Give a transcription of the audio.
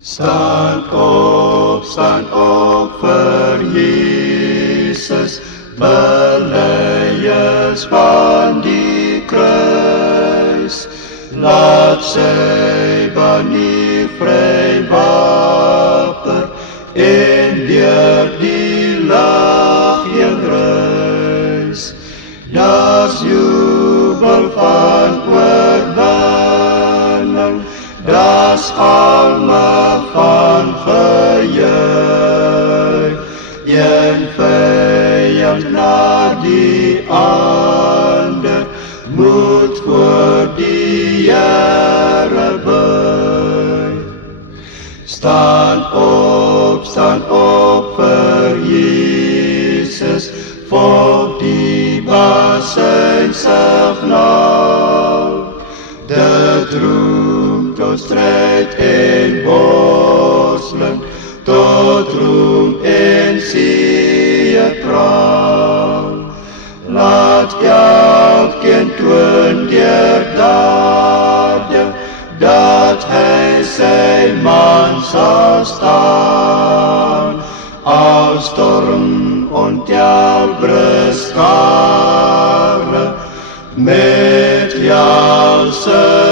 Staan op vir Jesus, belyers van die kruis. Laat sy banier vry waper en deur die lug heen ruis. Daar's jubel van oorwinning, daar's almal van gejuich. Een vyand na die ander moet voor die Here buig. Staan op vir Jesus, volg die basin signaal. Dit roem tot stryd en worsteling, tot roem en seëpraal. Laat elkeen toon deur dade, dat hy sy man sal staan. Al storm ontelbare skare, met Jal se